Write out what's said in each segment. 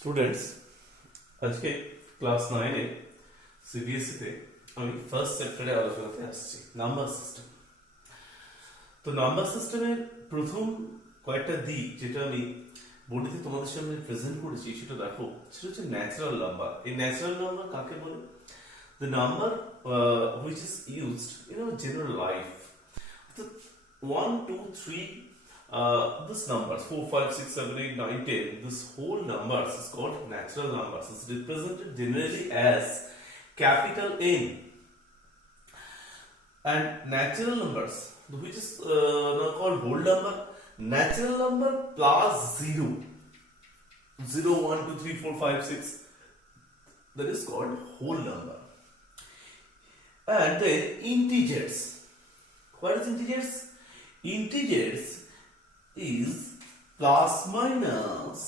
Students, আজকে class 9 এ CBSE তে আমি ফার্স্ট চ্যাপ্টারে আলোচনাতে আসছি নাম্বার সিস্টেম। তো নাম্বার সিস্টেমের প্রথম কয়েকটা দিক যেটা আমি বোর্ডে তোমাদের সামনে প্রেজেন্ট করেছি সেটা দেখো, সেটা হচ্ছে ন্যাচারাল নাম্বার। এই ন্যাচারাল নাম্বার কাকে বলে? The number which is used in our general life. So 1 2 3 this numbers 4 5 6 7 8 9 10, this whole numbers is called natural numbers. It's represented generally as capital N. And natural numbers, which is now called whole number, natural number plus 0 0 1 2 3 4 5 6, that is called whole number. And then integers. What is integers? Integers is plus minus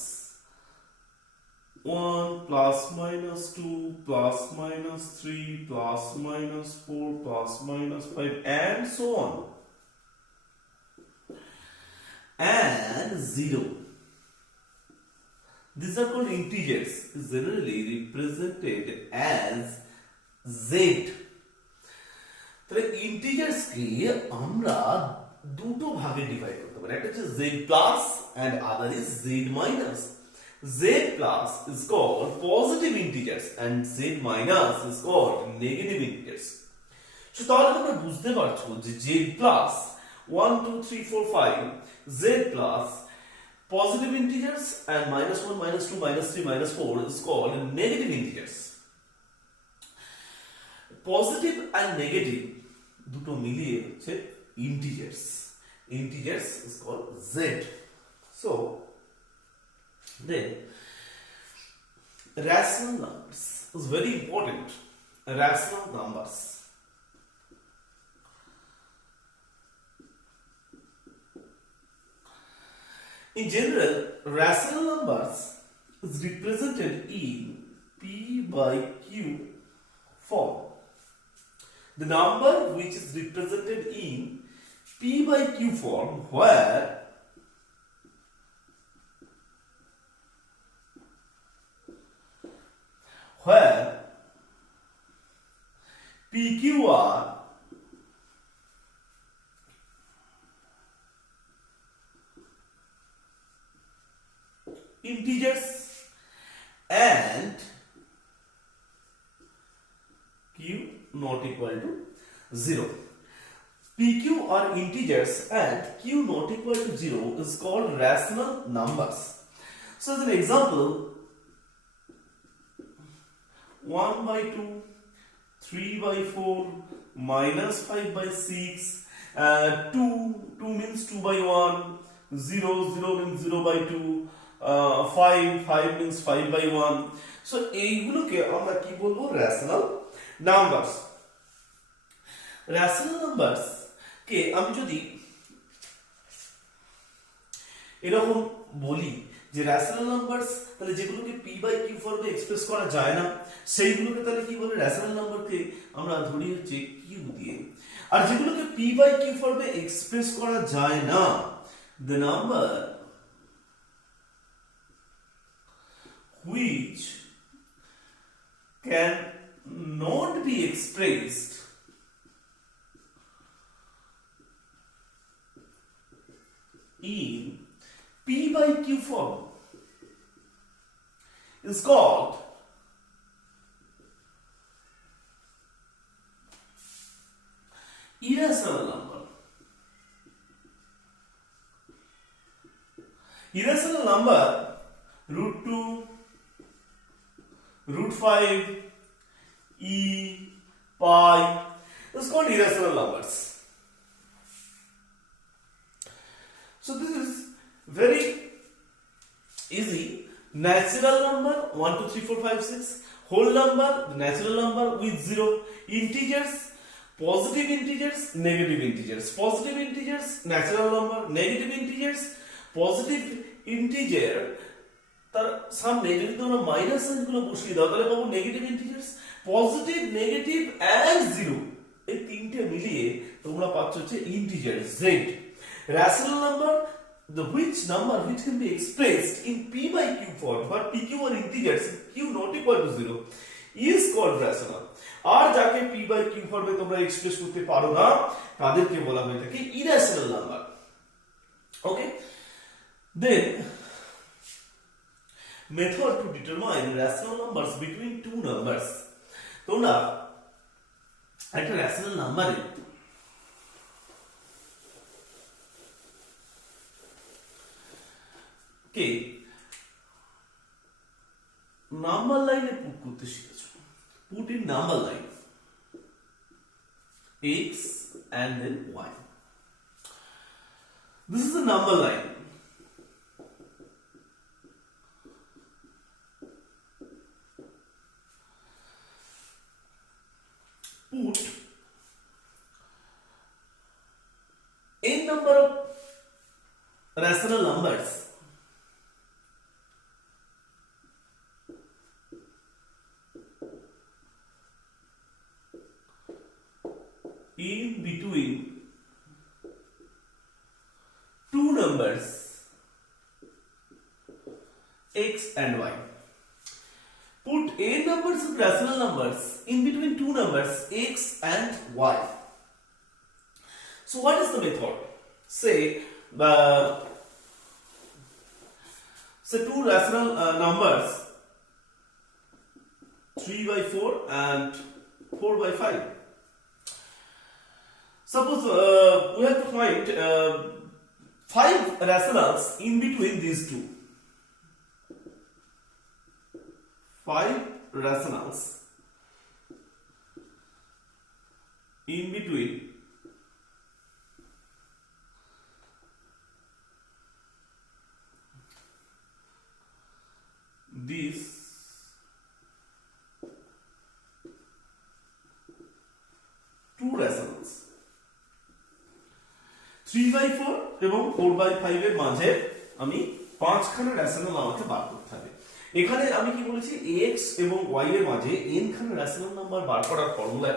1 plus minus 2 plus minus 3 plus minus 4 plus minus 5 and so on, and 0. These are called integers, is generally represented as Z. তাহলে integers কে আমরা দুটো ভাগে divide করতে পারি, একটা হচ্ছে z plus and other is z minus. z plus is called positive integers and z minus is called negative integers. So তাহলে তোমরা বুঝতে পারছো যে z plus 1 2 3 4 5, z plus positive integers and -1 -2 -3 -4 is called negative integers. Positive and negative দুটো মিলিয়ে হচ্ছে integers. Integers is called Z. So then rational numbers is very important. Rational numbers. In general, rational numbers is represented in P by Q form. The number which is represented in P by Q form where PQ are integers and Q not equal to 0. PQ are integers and Q not equal to 0 is called rational numbers. So as an example, 1 by 2, 3 by 4, minus 5 by 6, 2 means 2 by 1, 0 means 0 by 2, 5 means 5 by 1. So এইগুলোকে আমরা কি বলবো? rational numbers. rational numbers কে আমি যদি এরকম বলি যে rational numbers, তাহলে যেগুলোকে p বাই q ফর্মে এক্সপ্রেস করা যায় না সেইগুলোকে তাহলে কি বলে? রেশনাল নাম্বারকে আমরা ধরি হচ্ছে q দিয়ে। আর যেগুলোকে p বাই q ফর্মে এক্সপ্রেস করা যায় না, the number which can not be expressed in P by Q form is called irrational number. Irrational number √2, √5, e, pi is called irrational numbers. So this is very easy. Natural number 1 2 3 4 5 6, whole number natural number with 0, integers positive integers negative integers, positive integers natural number, negative integers positive integer তার সামনে যদি তোমরা minus sine গুলো বসিয়ে দাও তাহলে পাবো negative integers. Positive negative and 0 এই তিনটে মিলিয়ে তোমরা পাচ্ছ হচ্ছে integer Z. Rational number, the which number which can be expressed in p by q form, where pq are integers, q not equal to 0, is called rational. আর যাকে p by q ফর্মে তোমরা express করতে পারো না তাদেরকে বলা হয়ে থাকে irrational number. Okay, then method to determine rational numbers between two numbers. তোমরা একটা rational নাম্বারে কে নাম্বার লাইনে পুট করতে শিখেছো। Put in number line x and then y. This is the number line. Put n number of rational numbers in between two numbers x and y. Put n numbers of rational numbers in between two numbers x and y. So what is the method? Say two rational numbers 3 by 4 and 4 by 5. Suppose we have to find 5 rationals in between these two. 5 rationals in between these two rationals 3 by 4 এবং 4 by 5 এর মাঝে আমি 5 খানা rational আমাকে বার করতে হবে। এখানে আমি কি বলেছি x এবং y এর মাঝে n খানা রেশনাল নাম্বার বার করার ফর্মুলা,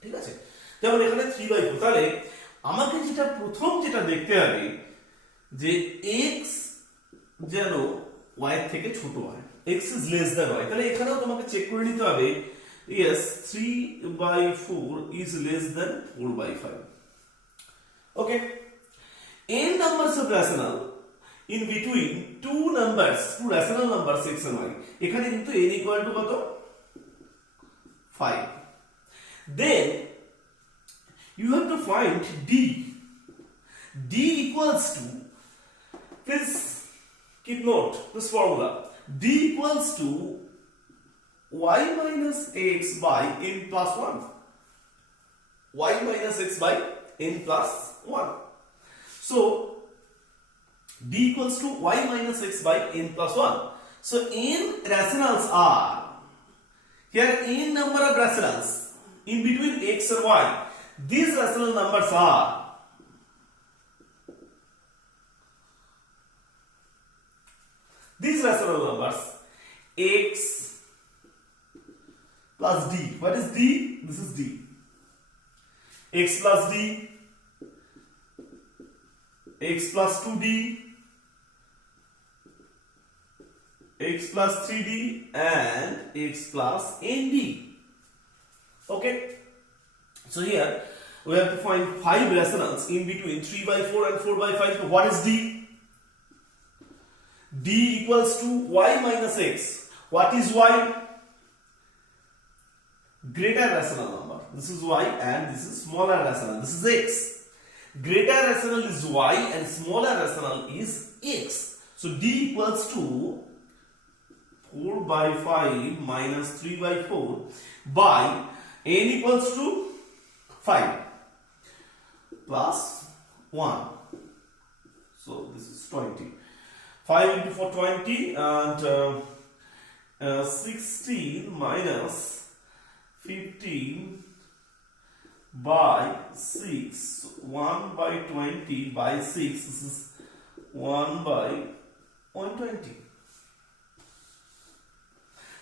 ঠিক আছে। যেমন এখানে 3 by 4, তাহলে আমাকে যেটা প্রথম যেটা দেখতে হবে যে x যেন y এর থেকে ছোট হয়, x is less than y। তাহলে এখানেও তোমাকে চেক করে নিতে হবে yes 3 by 4 is less than 4 by 5. Okay, n numbers of rational in between two numbers, two rational numbers x and y. এখানে কিন্তু n equal to কত 5. Then you have to find d. d equals to, please keep note this formula, d equals to y minus x by n plus 1. y minus x by n plus 1. So d equals to y minus x by n plus 1. So n rationals are, here n number of rationals in between x and y. These rational numbers are these rational numbers x plus d. What is d? This is d. X plus d, x plus 2d, x plus 3d and x plus nd. Okay, so here we have to find 5 rationals in between 3 by 4 and 4 by 5. So what is d? d equals to y minus x. What is y? Greater rational number. This is y and this is smaller rational. This is x. Greater rational is y and smaller rational is x. So d equals to 4 by 5 minus 3 by 4 by n equals to 5 plus 1. So this is 20. 5 into 4 20 and 16 minus 15 by 6, 1 by 20 by 6, this is 1 by 120.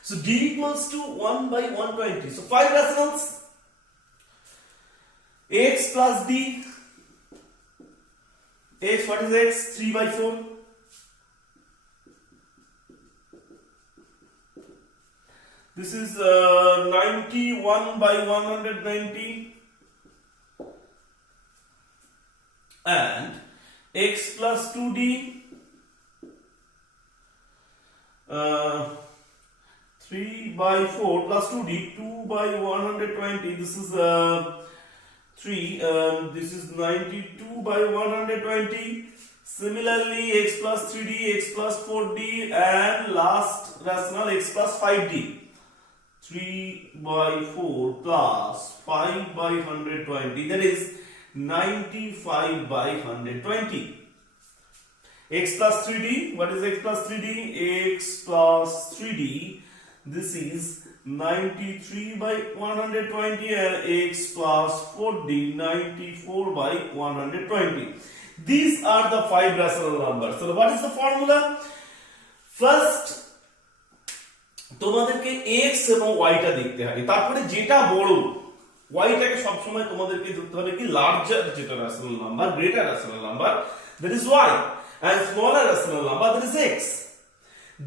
So d equals to 1 by 120. So 5 rationals, x plus d x, what is x? 3 by 4. This is 91 by 190. And x plus 2d, 3 by 4 plus 2d, 2 by 120. This is 3. This is 92 by 120. Similarly, x plus 3d, x plus 4d, and last rational x plus 5d. 3 by 4 plus 5 by 120. That is 95 by 120. X plus 3d. What is x plus 3d? X plus 3d. This is 93 by 120, and x plus 4d, 94 by 120. These are the 5 rational numbers. So what is the formula? First, তোমাদেরকে x এবং y টা দেখতে হবে, তারপরে যেটা বড় y টাকে সব সময় তোমাদেরকে ধরতে হবে কি লার্জার যেটা rational number, greater rational number, that is y, and smaller rational number, that is x.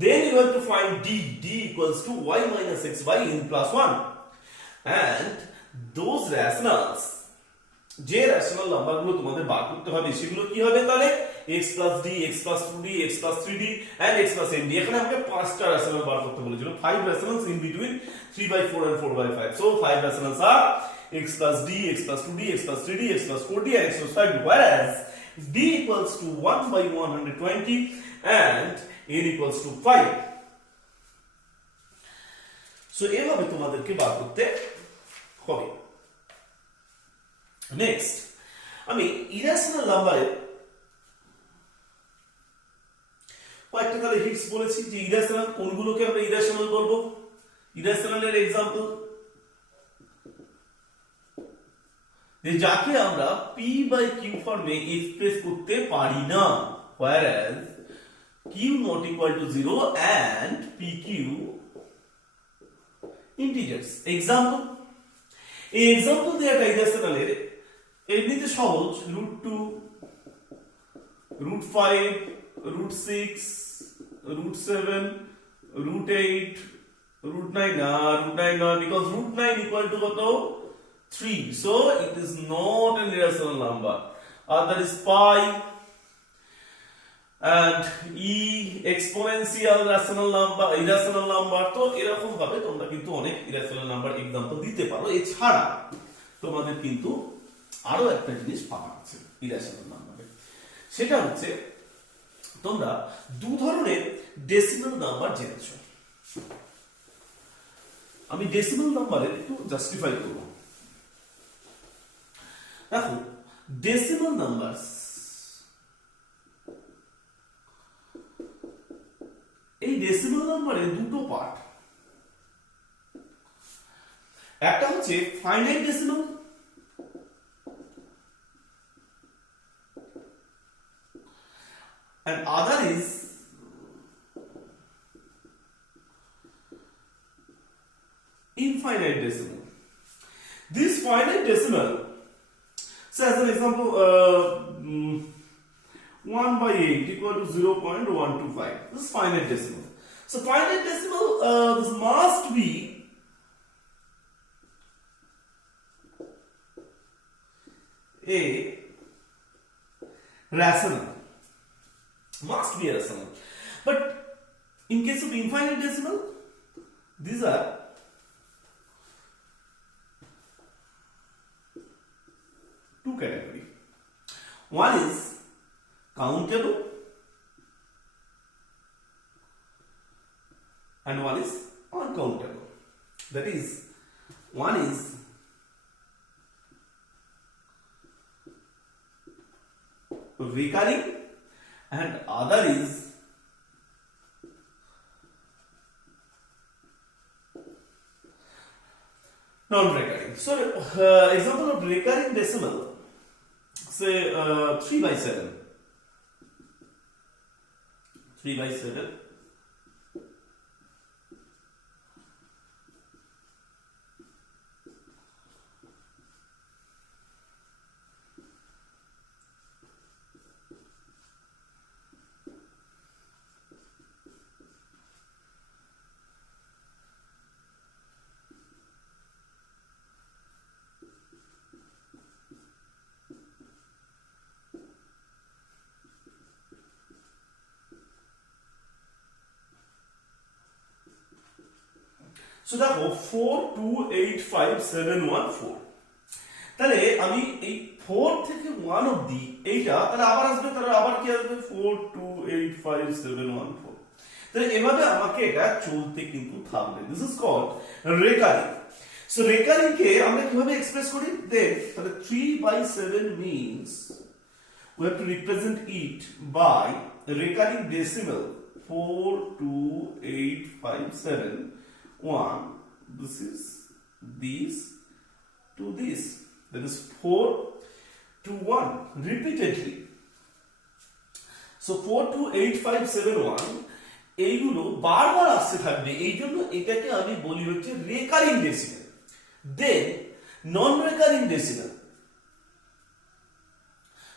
Then you have to find d. D equals to y minus xy in plus 1. And those rationals, যে rational নাম্বারগুলো তোমাদের বার করতে হবে সেগুলো কি হবে তাহলে? x plus d, x plus 2d, x plus 3d, and x plus md. এখানে আমাকে 5টা রেশনাল বার করতে বলেছিল, 5 rationals in between 3 by 4 and 4 by 5. So 5 rationals are x plus d, x plus 2d, x plus 3d, x plus 4d, and x plus 5d. Whereas d equals to 1 by 120 and n equals to 5. So এভাবে তোমাদেরকে বার করতে হবে। Next, আমি irrational নাম্বারে কয়েকটা তাহলে hits বলেছি যে ইরেশনাল কোনগুলোকে আমরা ইরেশনাল বলবো। ইরেশনালের এক্সাম্পল, যে যাকে আমরা p by q ফর্মে এক্সপ্রেস করতে পারি না, whereas q not equal to 0 and pq integers. Example, এই এক্সাম্পল দেওয়াটা ইরেশনালের এমনিতে সহজ, √2, √5, √6, √7, √8, √9, √9 because √9 equal to কত? 3. So it is not an irrational number. That is pi and e exponential rational number, irrational number. তো এরকম ভাবে তোমরা কিন্তু অনেক irrational number एग्जांपल দিতে পারো। এছাড়া তোমাদের কিন্তু আরো একটা জিনিস পাওয়া আছে irrational নাম্বারে, সেটা হচ্ছে তোমরা দু ধরনের ডেসিমাল নাম্বার জেনেছো। আমি ডেসিমাল নাম্বারের একটু জাস্টিফাই করব। দেখো, ডেসিমাল নাম্বারস, এই ডেসিমাল নাম্বারের দুটো পার্ট, একটা হচ্ছে finite decimal and other is infinite decimal. This finite decimal, so as an example, 1 by 8 equal to 0.125. This is finite decimal. So finite decimal, this must be a rational. Must be a rational. But in case of infinite decimal, these are two categories. One is countable and one is uncountable. That is, one is recurring and other is non-recurring. So example of recurring decimal, say 3 by 7. 3 by 7. So দেখো 4285714, তাহলে আমি এই 4 থেকে 1 অবধি এইটা তাহলে আবার আসবে, তাহলে আবার কি আসবে 4285714, তাহলে এভাবে আমাকে এটা চলতে কিন্তু থাকবে। This is called recurring. So recurring কে আমরা কিভাবে এক্সপ্রেস করি দেন, তাহলে 3/7 means we have to represent it by recurring decimal 42857. This is this to this, that is 4 to 1 repeatedly. So 42857 এইগুলো বারবার আসতে থাকবে, এই জন্য এটাকে আমি বলি হচ্ছে recurring decimal. Then non recurring decimal,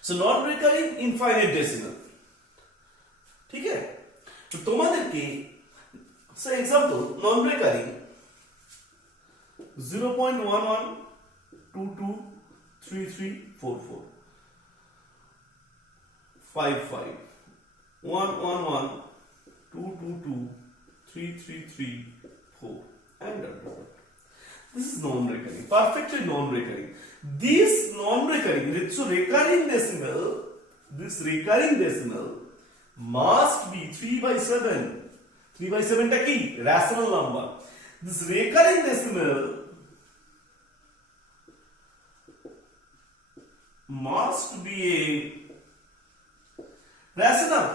so non recurring infinite decimal. ঠিক আছে, তো তোমাদেরকে সে example non recurring 0.11223344 55 111222334 and this is non-recurring, perfectly non-recurring. This non-recurring, so recurring decimal, this recurring decimal must be 3/7. 3/7 টা কি rational number. This recurring decimal must be a rational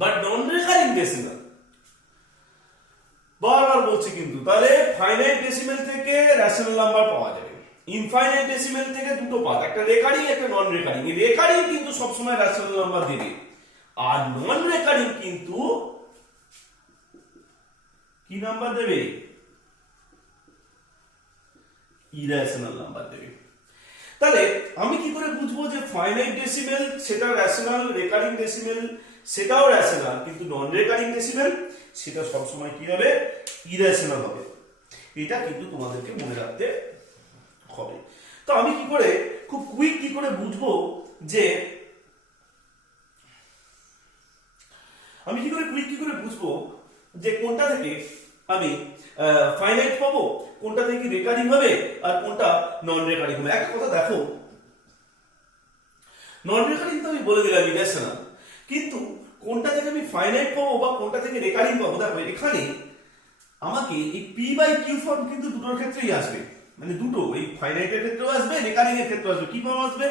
but non-recurring decimal. বারবার বলছি কিন্তু, তাহলে finite decimal থেকে rational number পাওয়া যাবে, infinite decimal থেকে দুটো পার্ট, একটা রেকারিং একটা নন রেকারিং। রেকারিং কিন্তু সবসময় রেশনাল নাম্বার দেবে, আর নন রেকারিং কিন্তু কি নাম্বার দেবে, ইরেশনাল নাম্বার দেবে। তাহলে আমি কি করে বুঝবো যে ফাইনাইট ডেসিমেল সেটা রেশনাল, রেকারিং ডেসিমেল সেটাও রেশনাল, কিন্তু নন রেকারিং ডেসিমেল সেটা সবসময় কি হবে, ইরেশনাল হবে। এটা কিন্তু তোমাদেরকে মনে রাখতে হবে। তো আমি কি করে খুব কুইক কি করে বুঝবো যে, আমি কি করে কুইক কি করে বুঝবো যে কোনটা থেকে আমি ফাইনাইট পাবো, কোনটা থেকে রেকারিং হবে আর কোনটা নন রেকারিং হবে। একটা কথা দেখো, নন রেকারিং তো আমি বলে দিলাম ইরেশনাল, কিন্তু কোনটা থেকে আমি ফাইনাইট পাবো বা কোনটা থেকে রেকারিং পাবো, দেখো এখানে আমাকে এই পি বাই কিউ ফর্ম কিন্তু দুটোর ক্ষেত্রেই আসবে, মানে দুটো, এই ফাইনাইটের ক্ষেত্রেও আসবে, রেকারিং এর ক্ষেত্রেও আসবে। কি ফর্ম আসবে,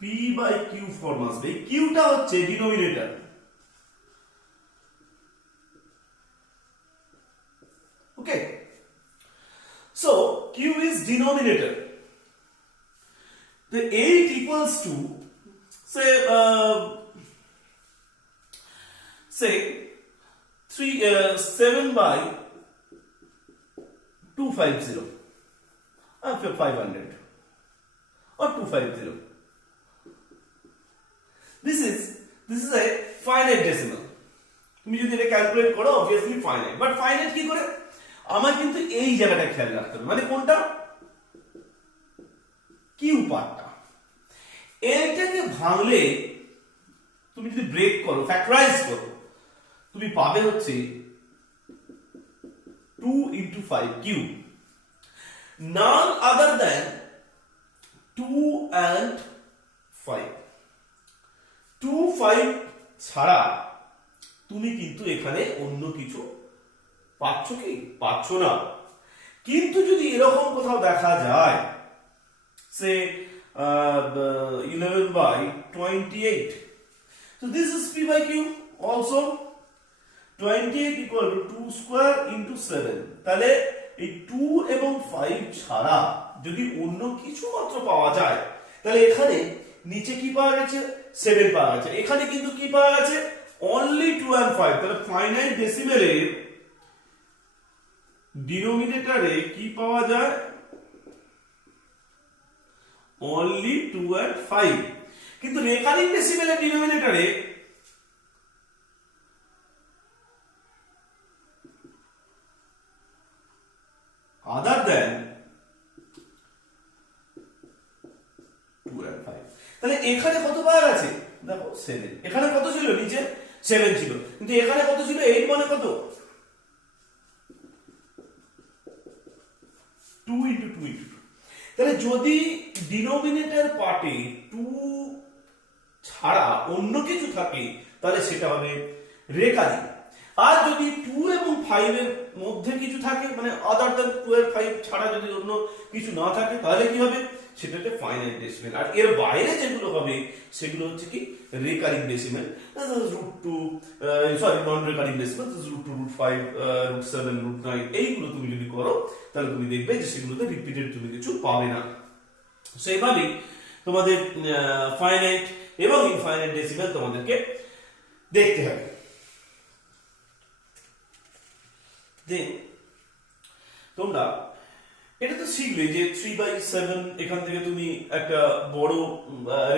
পি বাই কিউ ফর্ম আসবে। এই কিউটা হচ্ছে denominator, okay. So Q is denominator, তো 8 equals to say 7/250 or 500 or 250. This is a finite decimal. তুমি যদি এটা ক্যালকুলেট করো obviously finite, but finite কি করে, আমার কিন্তু এই জায়গাটা খেয়াল রাখতে হবে, মানে কোনটা, কিউ পার্টটা। এইটাকে ভাঙলে তুমি যদি ব্রেক করো, ফ্যাক্টরাইজ করো, তুমি পাবে হচ্ছে 2 into 5 cube, none other than 2 and 5। 2 5 ছাড়া তুমি কিন্তু এখানে অন্য কিছু পাচ্ছ কি, পাচ্ছ না। কিন্তু যদি এরকম কোথাও দেখা যায়, সে 11/28, so this is p by q also 28 equal to 2 square into 7, তাহলে এই 2 এবং 5 ছাড়া যদি অন্য কিছু মাত্র পাওয়া যায়, তাহলে এখানে নিচে কি পাওয়া গেছে, 7 পাওয়া গেছে, এখানে কিন্তু কি পাওয়া গেছে, only 2 and 5। তাহলে ফাইনাইট ডেসিমেলে ডিনোমিনেটরে কি পাওয়া যায়, only 2 and 5, কিন্তু রেকারিং ডেসিমেলের ডিনোমিনেটরে other than 2 and 5। তাহলে এখানে কত পাওয়া গেছে, দেখো 7, এখানে কত ছিল, নিচে 7 ছিল, কিন্তু এখানে কত ছিল, 8 মানে কত, 2 ইন্টু 2 ইন্টু 2। তাহলে যদি ডিনোমিনেটর পার্টে 2 ছাড়া অন্য কিছু থাকে তাহলে সেটা হবে রেকারিং। আর যদি 2 এবং 5 এর মধ্যে কিছু থাকে, মানে আদার দ্যান 2 এর 5 ছাড়া যদি অন্য কিছু না থাকে তাহলে কি হবে, সেটা হচ্ছে ফাইনাইট ডেসিমেল। আর এর বাইরে যেগুলো হবে সেগুলো হচ্ছে কি রেকারিং ডেসিমেল, √2, সরি নন রেকারিং ডেসিমেল, √2, √5, √7, √9। এইগুলো তুমি যদি করো তাহলে তুমি দেখবে যে সেগুলোতে রিপিটেড তুমি কিছু পাবে না। সেইভাবেই তোমাদের ফাইনাইট এবং ইনফাইনাইট ডেসিমেল তোমাদেরকে দেখতে হবে। দেন তোমরা এটা তো শিখলে যে 3/7 এখান থেকে তুমি একটা বড়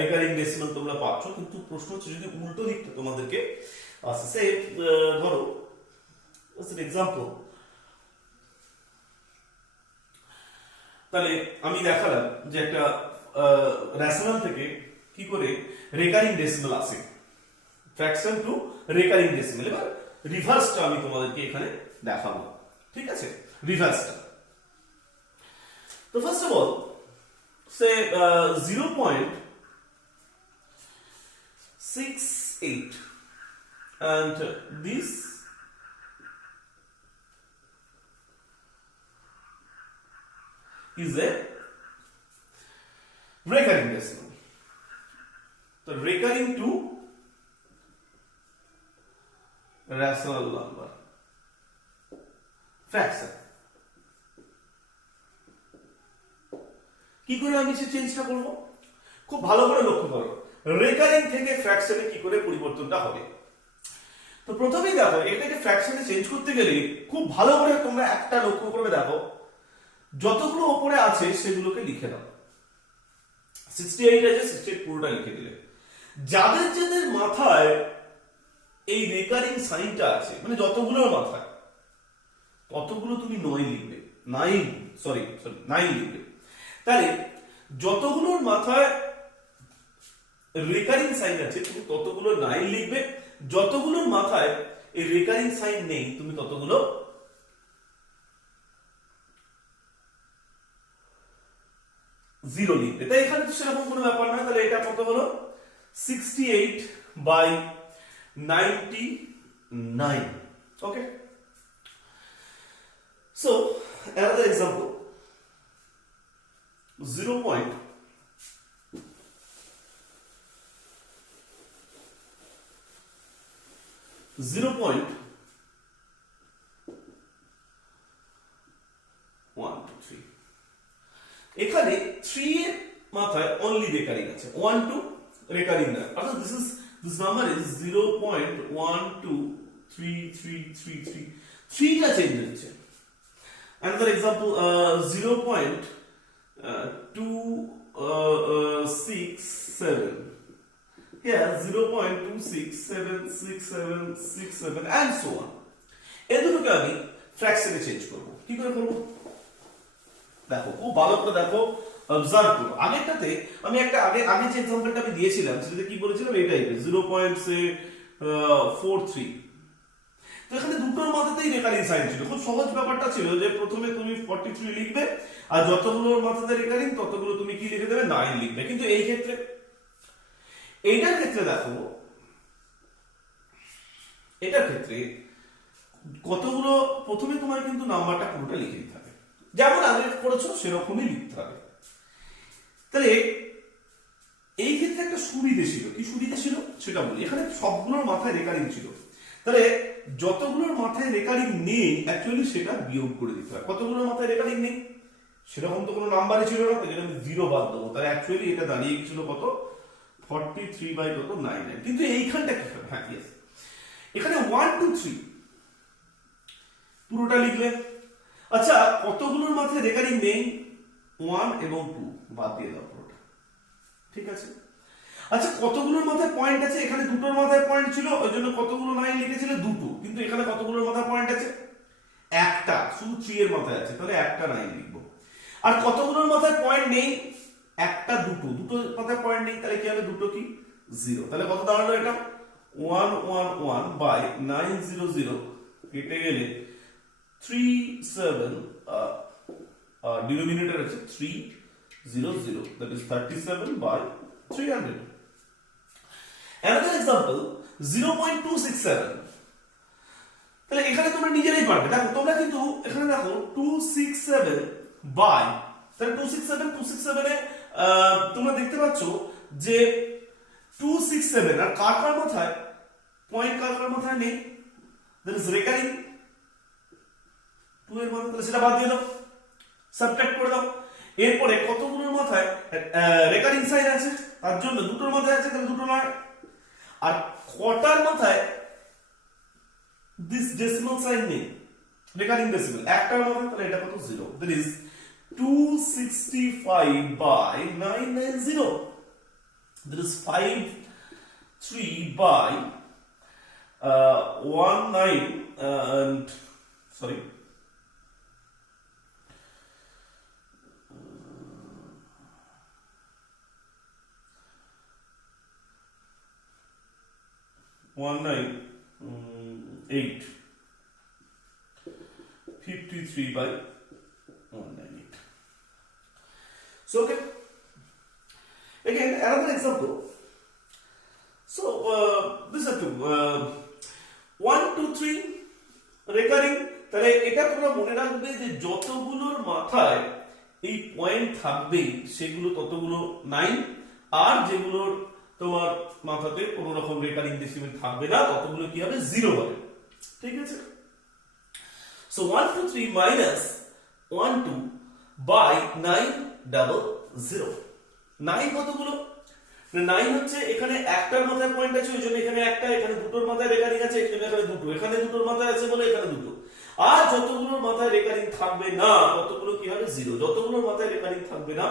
রেকারিং ডেসিমেল তোমরা পাচ্ছ, কিন্তু প্রশ্ন হচ্ছে যদি উল্টো দিকটা তোমাদেরকে আসে, সে ধরো এক্সাম্পল, তাহলে আমি দেখালাম যে একটা রেশনাল থেকে কি করে রেকারিং ডেসিমেল আসে, ফ্র্যাকশন টু রেকারিং ডেসিমেল। এবার রিভার্সটা আমি তোমাদেরকে এখানে দেখাবো, ঠিক আছে, রিভার্সটা। তো first of all say 0.68 and this is a recurring decimal. So recurring to rational number fraction. কি করে আমি সে চেঞ্জটা করব, খুব ভালো করে লক্ষ্য করো রেকারিং থেকে ফ্র্যাকশনে কি করে পরিবর্তনটা হবে। তো প্রথমেই দেখো এটাকে ফ্র্যাকশনে চেঞ্জ করতে গেলে খুব ভালো করে তোমরা একটা লক্ষ্য করবে, দেখো যতগুলো উপরে আছে সেগুলোকে লিখে দাও। 68 আছে, 68 পুরোটা লিখে দিলে। যাদের যাদের মাথায় এই রেকারিং সাইনটা আছে, মানে যতগুলোর মাথায়, ততগুলো তুমি 9 লিখবে, 9 লিখবে। তাহলে যতগুলোর মাথায় রেকারিং সাইন আছে তুমি ততগুলো 9 লিখবে, যতগুলোর মাথায় এই রেকারিং সাইন নেই তুমি ততগুলো 0 লিখবে। তাই এখানে তো সেরকম কোনো ব্যাপার নয়। তাহলে এটা কত হলো 68/99। ওকে, সো another example, 0.0.12 এখানে 3 এর মাথায় অনলি রেকারিং আছে, 1 2 রেকারিং না, অর্থাৎ this number is 0.123333, 3 টা চেঞ্জ হচ্ছে। Another example, 0.267, here 0.2676767 and so on। এই দুটোকে আমি ফ্র্যাকশনে চেঞ্জ করব। কি করে করব দেখো, খুব ভালো করে দেখো, অবজার্ভ করো। আগেরটাতে আমি একটা আগে যে এক্সাম্পলটা আমি দিয়েছিলাম সেটাতে কি বলেছিলাম, এই টাইপের 0.43। তো এখানে দুটোর মাথাতেই রেকারিং সাইন ছিল। খুব সহজ ব্যাপারটা ছিল যে প্রথমে তুমি 43 লিখবে আর যতগুলোর মাথাতে রেকারিং ততগুলো তুমি কি লিখে দেবে, 9 লিখবে। কিন্তু এই ক্ষেত্রে, এইটার ক্ষেত্রে দেখো, এটার ক্ষেত্রে কতগুলো, প্রথমে তোমার কিন্তু নাম্বারটা পুরোটা লিখে দিতে হবে, যেমন আগে করেছো সেরকমই লিখতে হবে। তাহলে এই ক্ষেত্রে একটা সুবিধে ছিল, কি সুবিধে ছিল সেটা বলি। এখানে সবগুলোর মাথায় রেকারিং ছিল, তাহলে যতগুলোর মাথায় রেকারিং নেই অ্যাকচুয়ালি সেটা বিয়োগ করে দিতে হয়। কতগুলোর মাথায় রেকারিং নেই, সেরকম তো কোনো নাম্বারই ছিল না, তাই জন্য আমি 0 বাদ দেবো। তাহলে অ্যাকচুয়ালি এটা দাঁড়িয়ে গেছিল কত, 43/99। কিন্তু এইখানটা কি হবে, হ্যাঁ ইয়েস, এখানে 1 2 3 পুরোটা লিখলে। আচ্ছা, কতগুলোর মাথায় রেকারিং নেই, 1 এবং 2 বাদ দিয়ে দাও পুরোটা, ঠিক আছে। আচ্ছা, কতগুলোর মাথায় পয়েন্ট আছে, এখানে দুটোর মাথায় পয়েন্ট ছিল ওই জন্য কতগুলো 9 লিখেছিল, দুটো। কিন্তু এখানে কতগুলোর মাথায় পয়েন্ট আছে, একটা, শুধু 3 এর মাথায় আছে, তাহলে একটা 9 লিখবো। আর কতগুলোর মাথায় পয়েন্ট নেই, একটা, দুটোর মাথায় পয়েন্ট নেই, তাহলে কি হবে, দুটো কি 0। তাহলে কত দাঁড়ালো এটা, 111/900 কেটে গেলে 37 ডিনোমিনেটর আছে 300, that is 37/300. Another example 0.267. তাহলে এখানে তোমরা নিজেরাই পারবে। দেখো তোমরা কিন্তু এখানে দেখো 267 বাই, তাহলে 267 এ তোমরা দেখতে পাচ্ছ যে 267 আর কার মাথায় পয়েন্ট কার মাথায় নেই, দ্যাট ইজ রেকারিং 2 এর মান, তাহলে সেটা বাদ দিয়ে দাও, সাবট্রাক্ট করে দাও। এরপরে কতগুলোর মাথায় রেকারিং সাইন আছে, তার জন্য দুটোর মাথায় আছে, তাহলে দুটো নয়। আর কটার মাথায় দিস ডেসিমাল সাইন নেই, রেকারিং ডেসিমাল একটার মাথায়, তাহলে এটা কত 0, that is 265/990, that is 53/19 and sorry 198 53/198. So okay, again another example. So this is 1 2 3 recurring. তাহলে এটা তোমরা মনে রাখবে যে যতগুলোর মাথায় এই পয়েন্ট থাকবে সেগুলো ততগুলো 9, আর যেগুলোর তোমার মাথাতে কোনো রকম রেকারিং ডেসিমেল থাকবে না ততগুলো কি হবে 0 হবে। ঠিক আছে, সো 1 2 3 minus 1 2 by 900, 9 কতগুলো, 9 হচ্ছে এখানে একটার মাথায় পয়েন্ট আছে, ওই জন্য এখানে একটা, এখানে দুটোর মাথায় রেকারিং আছে, এখানে দুটো, এখানে দুটোর মাথায় আছে বলে এখানে দুটো। আর যতগুলোর মাথায় রেকারিং থাকবে না ততগুলো কি হবে 0, যতগুলোর মাথায় রেকারিং থাকবে না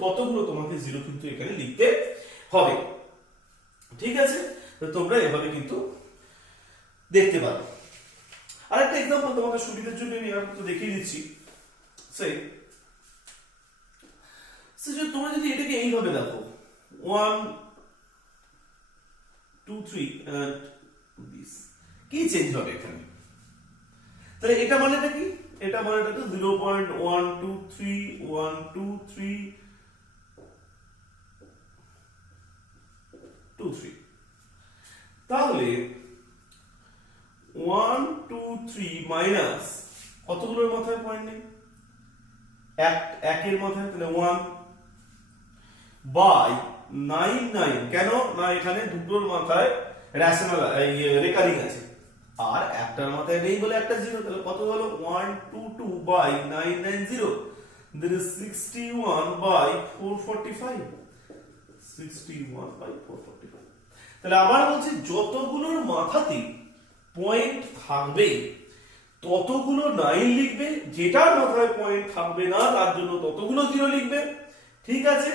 ততগুলো তোমাকে 0 কিন্তু এখানে লিখতে হবে। ঠিক আছে, তো তোমরা এভাবে কিন্তু দেখতে পারো। আরেকটা एग्जांपल তোমাদের সুবিধার জন্য আমি একটু দেখিয়ে দিচ্ছি। সেই যে তোমরা যদি এটাকে এইভাবে দেখো 1 2 3 and this, কি চেঞ্জ হবে এখানে? তাহলে এটা মানেটা কি? এটা মানেটা তো 0.123 123 23, তাহলে 1 2 3 মাইনাস কতগুলোর মাথায় পয়েন্ট নেই, একের মাথায়, তাহলে 1 বাই 99, কেন না এখানে দুটোর মাথায় রেশনাল রেকারিং আছে আর একটার মাথায় নেই বলে একটা 0, তাহলে কত হলো 122 বাই 990, that is 61/445, 61/445। তাহলে আবার বলছি যতগুলোর মাথাতে পয়েন্ট থাকবে ততগুলো 9 লিখবে, যেটার মাথায় পয়েন্ট থাকবে না তার জন্য ততগুলো 0 লিখবে। ঠিক আছে,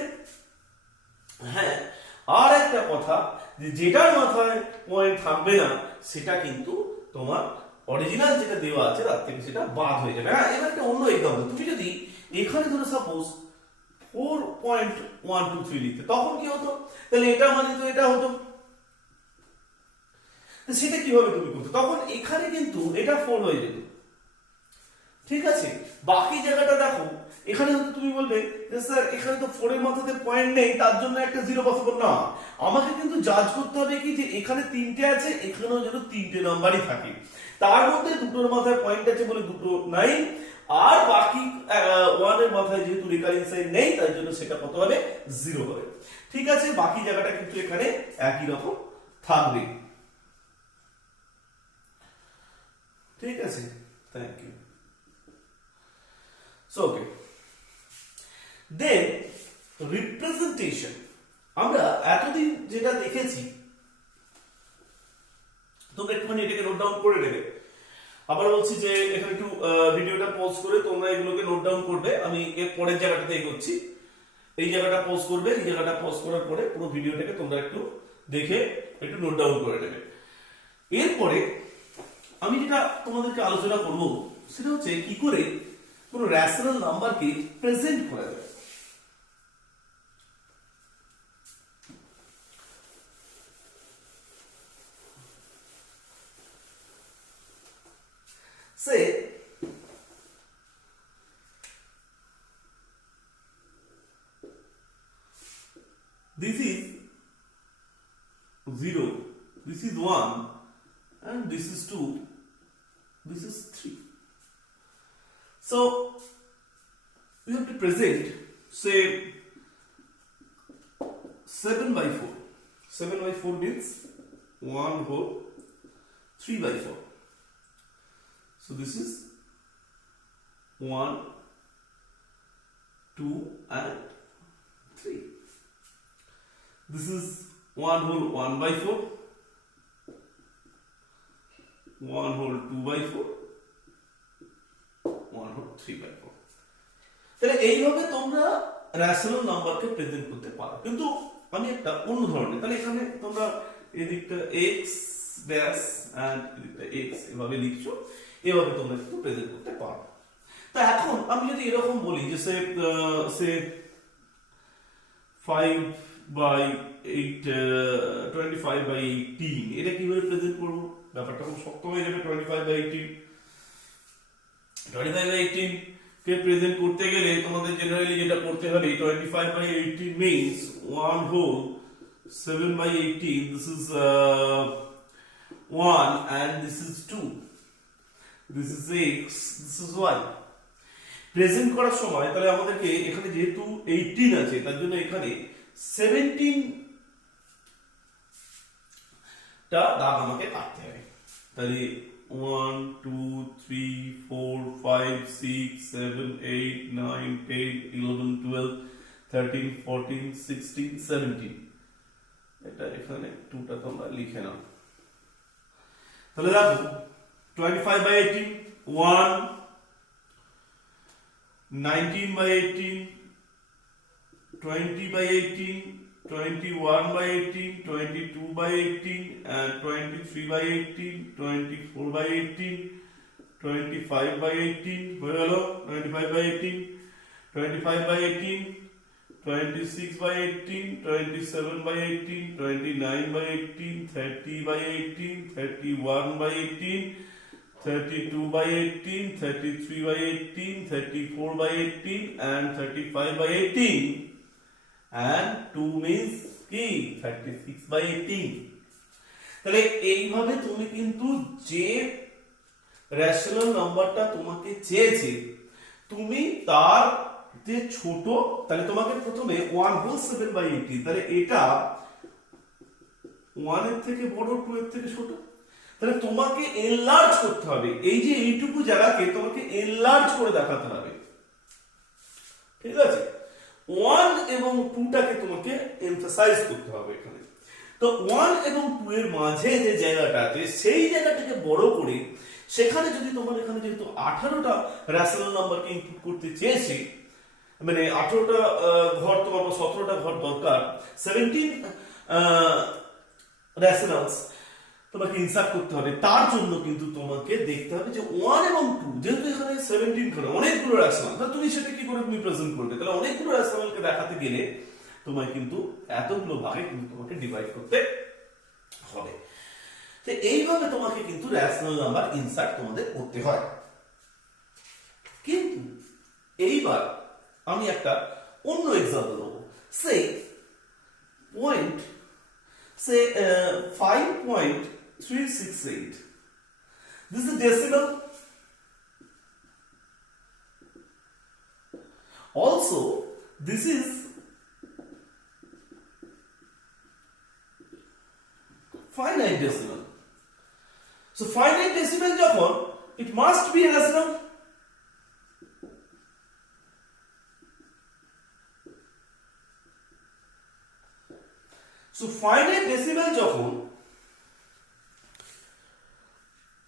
হ্যাঁ, আর একটা কথা যে যেটার মাথায় পয়েন্ট থাকবে না সেটা কিন্তু তোমার অরিজিনাল যেটা দেওয়া আছে তার থেকে সেটা বাদ হয়ে যাবে। হ্যাঁ, এবার একটা অন্য एग्जांपल, তুমি যদি এখানে ধরো সাপোজ 4.123 লিখতে, তখন কি হতো? তাহলে এটা মানে তো এটা হতো, সেটা কিভাবে তুমি করতে? তখন এখানে কিন্তু এটা 4 হয়ে যেত। ঠিক আছে, বাকি জায়গাটা দেখো, এখানে তুমি বলবে যে স্যার এখানে তো 4 এর মাথাতে পয়েন্ট নেই তার জন্য একটা 0 বসাবো না, আমাকে কিন্তু জাজ করতে হবে কি যে এখানে 3টে আছে, এখানেও যেন 3টে নাম্বারই থাকে, তার মধ্যে দুটোর মাথায় পয়েন্ট আছে বলে দুটো নাই, আর বাকি 1 এর মাথায় যেহেতু রেকারিং সাইন নেই তার জন্য সেটা কত হবে 0 হবে। ঠিক আছে, বাকি জায়গাটা কিন্তু এখানে একই রকম থাকবে। ঠিক আছে, thank you. So okay, then representation, আমরা এতদিন যেটা দেখেছি তোমরা একটুখানি এটাকে নোট ডাউন করে নেবে। আবার বলছি যে এখানে একটু ভিডিওটা পজ করে তোমরা এগুলোকে নোট ডাউন করবে। আমি এর পরের জায়গাটাতে এগোচ্ছি, এই জায়গাটা পজ করবে, এই জায়গাটা পজ করার পরে পুরো ভিডিওটাকে তোমরা একটু দেখে একটু নোট ডাউন করে নেবে। এরপরে আমি যেটা তোমাদেরকে আলোচনা করব সেটা হচ্ছে কি করে কোন রেশনাল নাম্বারকে প্রেজেন্ট করা যায়। সে this is 2, this is 3. So we have to present, say, 7 by 4. 7 by 4 means 1 whole 3 by 4. So this is 1, 2 and 3. This is 1 whole 1 by 4, 1 whole 2 by 4, 1 whole 3 by 4. তাহলে এইভাবে তোমরা রেশনাল নাম্বারকে প্রেজেন্ট করতে পারো, কিন্তু আমি একটা অন্য ধরনের, তাহলে এখানে তোমরা এদিকটা x ড্যাশ এন্ড এদিকটা x এভাবে লিখছো, এভাবে তোমরা কিন্তু প্রেজেন্ট করতে পারো। তা এখন আমি যদি এরকম বলি যে সে 5 by 8 25 by 18, এটা কিভাবে প্রেজেন্ট করব? ব্যাপারটা খুব শক্ত হয়ে যাবে। 25 by 18 কে প্রেজেন্ট করতে গেলে তোমাদের জেনারেলি যেটা করতে হবে, 25 by 18 means 1 whole 7 by 18, this is 1 and this is 2, this is x, this is y। Present করার সময় তাহলে আমাদেরকে এখানে যেহেতু 18 আছে তার জন্য এখানে 17 টা দাগ আমাকে কাটতে হবে। তাহলে 1 2 3 4 5 6 7 8 9 10 11 12 13 14 16 17, এটা এখানে 2টা তোমরা লিখে নাও। তাহলে দেখো 25 by 18 1, 19 by 18, 20 by 18, 21 by 18, 22 by 18, and 23 by 18, 24 by 18, 25 by 18, 25 by 18, 25 by 18, 26 by 18, 27 by 18, 29 by 18, 30 by 18, 31 by 18, 32 by 18, 33 by 18, 34 by 18, and 35 by 18, and 2 means কি 36 by 18। তাহলে এইভাবে তুমি কিন্তু যে রেশনাল নাম্বারটা তোমাকে চেয়েছে তুমি তার যে ছোট, তাহলে তোমাকে প্রথমে 1 whole 7 by 18, তাহলে এটা 1 এর থেকে বড় 2 এর থেকে ছোট, তাহলে তোমাকে এনলার্জ করতে হবে। এই যে এইটুকু জায়গাকে তোমাকে এনলার্জ করে দেখাতে হবে, ঠিক আছে? 1 এবং 2টাকে তোমাকে এমফাসাইজ করতে হবে এখানে। তো 1 এবং 2 এর মাঝে যে জায়গাটা আছে সেই জায়গাটাকে বড় করে সেখানে যদি তোমার এখানে যেহেতু 18টা রেশনাল নাম্বারকে ইনপুট করতে চেয়েছি, মানে 18টা ঘর তোমার 17টা ঘর দরকার, 17 রেশনালস তোমাকে ইনসার্ট করতে হবে। তার জন্য কিন্তু তোমাকে দেখতে হবে যে 1 এবং 2 যেহেতু এখানে 17 ঘরে অনেকগুলো রেশনাল, তাহলে তুমি সেটা কি করে তুমি প্রেজেন্ট করবে? তাহলে অনেকগুলো রেশনালকে দেখাতে গেলে তোমায় কিন্তু এতগুলো ভাগে কিন্তু তোমাকে ডিভাইড করতে হবে। তো এইভাবে তোমাকে কিন্তু রেশনাল নাম্বার ইনসার্ট তোমাদের করতে হয়। কিন্তু এইবার আমি একটা অন্য example Dev. say 5.368, this is a decimal, also this is finite decimal, so finite decimal যখন it must be a rational, so finite decimal যখন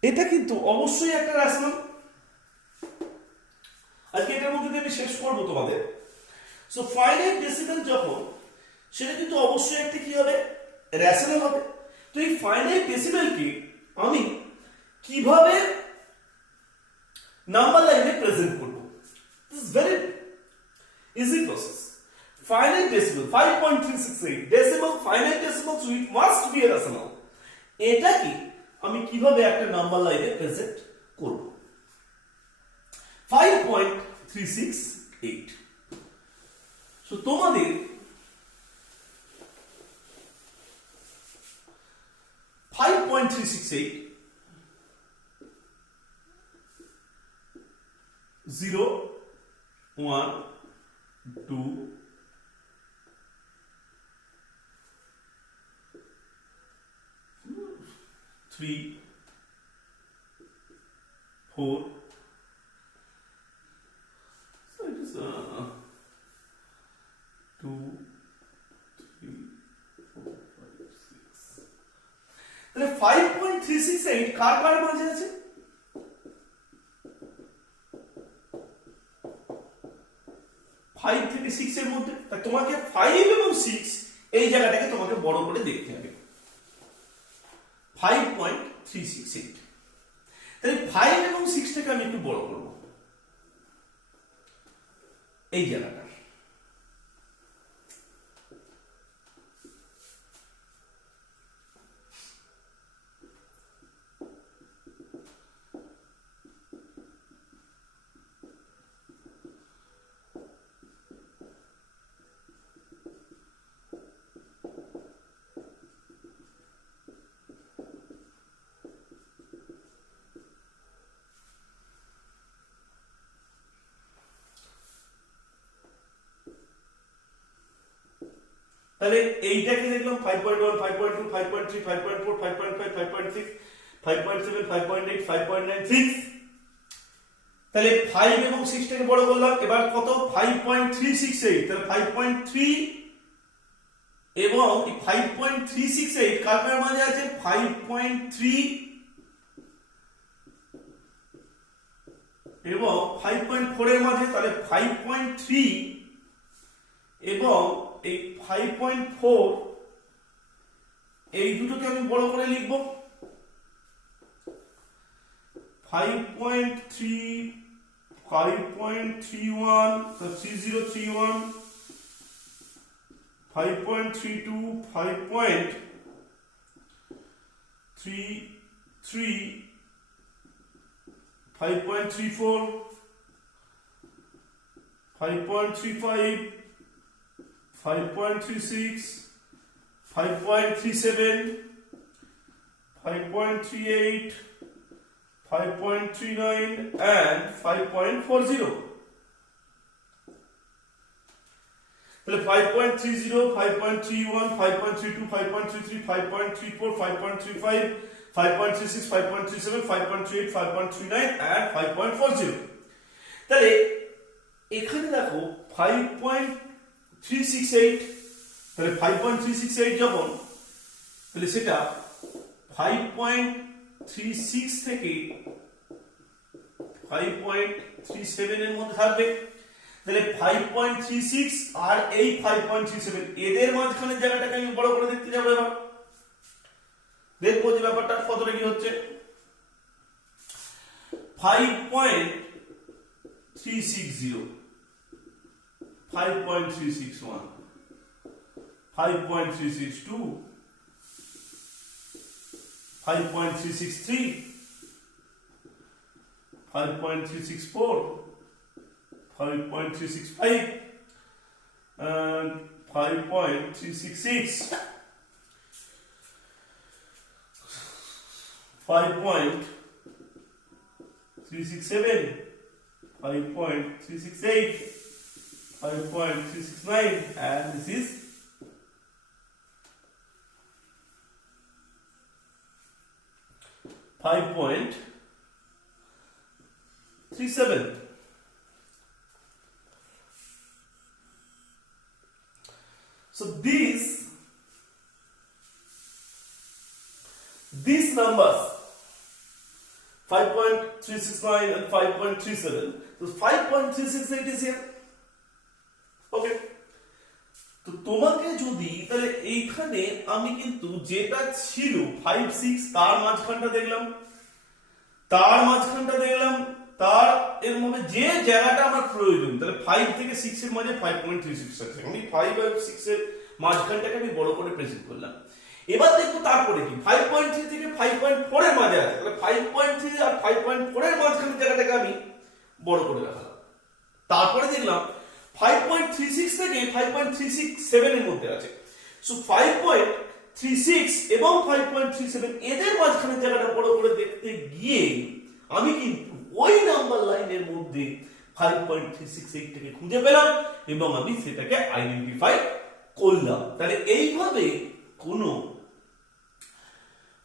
এটা কিন্তু অবশ্যই একটা রেশনাল। আজকে এটার মধ্যে আমি শেষ করব তোমাদের। সো ফাইনাইট ডেসিমাল যখন সেটা কিন্তু অবশ্যই একটা কি হবে, রেশনাল হবে। তো এই ফাইনাইট ডেসিমালকে আমি কিভাবে নাম্বার লাইনে প্রেজেন্ট করব? This is very easy process. Finite decimal 5.368 decimal, finite decimal, so it must B A rational. এটা কি আমি কিভাবে একটা নাম্বার লাইনে প্রেজেন্ট করব? 5.368, সো তোমাদের 0 1 2 3 4 so it is 2 3 4 5 6 তাহলে 5.368 কার কার মাঝে আছে 5 থেকে 6 এর মধ্যে তাই তোমাকে 5 এবং 6 এই জায়গাটাকে তোমাকে বড় করে দেখতে হবে 5.368 তাহলে 5 এবং 6 টাকে আমি একটু বড় করব এই জায়গাটা তাহলে এইটাকে দেখলাম 5.1 5.2 5.3 5.4 5.5 5.6 5.7 5.8 5.96 তাহলে 5 এবং 6 টাকে বড় করলাম এবার কত 5.368 তাহলে 5.3 এবং এই 5.368 কার কার মাঝে আছে 5.3 এবং 5.4 এর মাঝে তাহলে 5.3 এবং এই 5.4 এই দুটোকে আমি বড় করে লিখব 5.3 5.31 3031 5.32 5.33 5.34 5.35 5.36 5.37 5.38 5.39 and 5.40 তাহলে 5.30 5.31 5.32 5.33 5.34 5.35 5.36 5.37 5.38 5.39 and 5.40 তাহলে এখানে দেখো 5.368 তাহলে 5.368 যখন তাহলে সেটা 5.36 থেকে 5.37 এর মধ্যে থাকবে তাহলে 5.36 আর এই 5.37 এদের মাঝখানের জায়গাটাকে আমি বড় করে দেখতে যাব এবার দেখবো যে ব্যাপারটা কতটা কি হচ্ছে 5.360 5.361 5.362 5.363 5.364 5.365 and 5.366 5.367 5.368 5.369 and this is 5.37 so these numbers 5.369 and 5.37 so 5.368 is here okay তো তোমাকে যদি তাহলে এইখানে আমি কিন্তু যেটা ছিল 5 6 তার মাঝখানটা দেখলাম তার এর মধ্যে যে জায়গাটা আমার প্রয়োজন তাহলে 5 থেকে 6 এর মাঝে 5.36 আছে আমি 5 আর 6 এর মাঝখানটাকে আমি বড় করে প্রেজেন্ট করলাম এবার দেখো তারপরে কি 5.3 থেকে 5.4 এর মাঝে আছে তাহলে 5.3 আর 5.4 এর মাঝখানের জায়গাটাকে আমি বড় করে রাখলাম তারপরে দেখলাম 5.36 থেকে 5.367 এর মধ্যে আছে সো 5.36 এবং 5.37 এদের মাঝখানের জায়গাটা বড় করে দেখতে গিয়ে আমি কিন্তু ওই নাম্বার লাইনের মধ্যে 5.368 থেকে খুঁজে পেলাম এবং আমি সেটাকে আইডেন্টিফাই করলাম। তাহলে এইভাবে কোন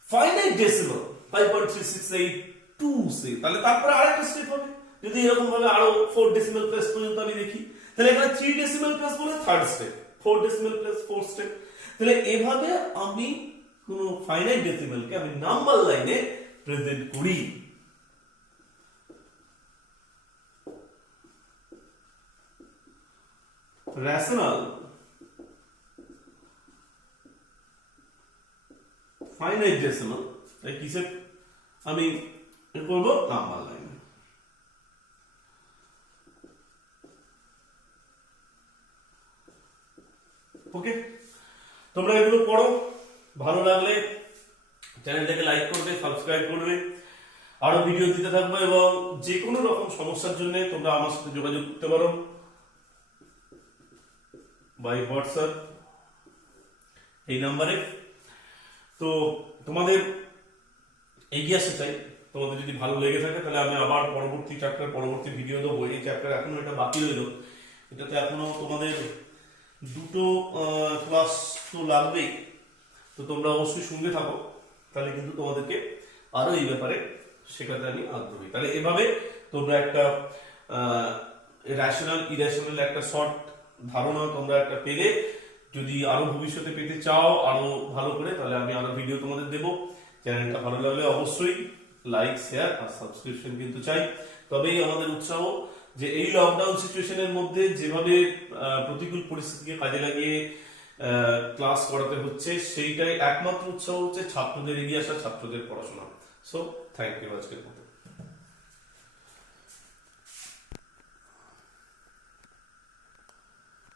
ফাইনাইট ডেসিমাল 5.3682 সে তাহলে তারপরে আরেকটা স্টেপ হবে। যদি এরকম ভাবে আরো 4 ডেসিমাল প্লেস পর্যন্ত আমি দেখি, তাহলে এখানে 3 ডেসিমাল প্লেস বলে third step, 4 decimal place fourth step. তাহলে এভাবে আমি কোন ফাইনাইট ডেসিমালকে আমি নাম্বার লাইনে প্রেজেন্ট করি। রেশনাল ফাইনাইট ডেসিমাল কিসে আমি করব? নাম্বার লাইনে। ওকে, তোমরা এগুলো পড়ো, ভালো লাগলে চ্যানেলটাকে লাইক করবে, সাবস্ক্রাইব করবে, আরো ভিডিও দিতে থাকবো এবং যে কোনো রকম সমস্যার জন্য তোমরা আমার সাথে যোগাযোগ করতে পারো বাই হোয়াটসঅ্যাপ এই নাম্বারে। তো তোমাদের এগিয়ে আসতে চাই, তোমাদের যদি ভালো লেগে থাকে তাহলে আমি আবার পরবর্তী চ্যাপ্টার পরবর্তী ভিডিও দেবো। এই চ্যাপ্টার এখনো এটা বাকি রইল, এটাতে এখনো তোমাদের দুটো ক্লাস তো লাগবেই। তো তোমরা অবশ্যই সঙ্গে থাকো, তাহলে কিন্তু তোমাদেরকে আরো এই ব্যাপারে শেখাতে আমি আগ্রহী। তাহলে এভাবে তোমরা একটা রেশনাল ইরেশনাল একটা শর্ট ধারণা তোমরা একটা পেলে, যদি আরো ভবিষ্যতে পেতে চাও আরো ভালো করে, তাহলে আমি আরো ভিডিও তোমাদের দেবো। চ্যানেলটা ভালো লাগলে অবশ্যই লাইক, শেয়ার আর সাবস্ক্রিপশন কিন্তু চাই, তবেই আমাদের উৎসাহ যে এই লকডাউন সিচুয়েশনের মধ্যে যেভাবে প্রতিকূল পরিস্থিতিকে কাজে লাগিয়ে ক্লাস করাতে হচ্ছে, সেইটাই একমাত্র উৎসাহ হচ্ছে ছাত্রদের এগিয়ে আসা, ছাত্রদের পড়াশোনা। সো থ্যাংক ইউ আজকের মতো।